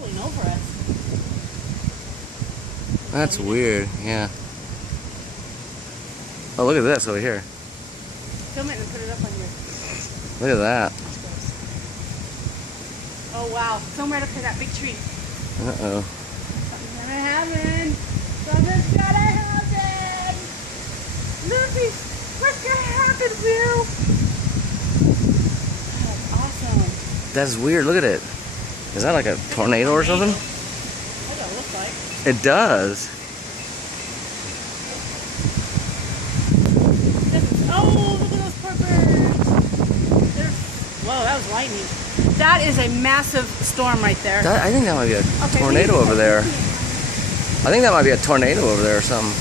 rolling over us. That's weird, yeah. Oh, look at this over here. Film it and put it up on your... Look at that. Oh, wow. Film right up to that big tree. Uh-oh. Something's gonna happen. Something's gonna happen. Lucy, what's gonna happen, Will? That's awesome. That's weird. Look at it. Is that like a tornado or something? What does it look like? It does. Oh, look at those poor birds. Whoa, that was lightning. That is a massive storm right there. I think that might be a tornado over there. I think that might be a tornado over there or something.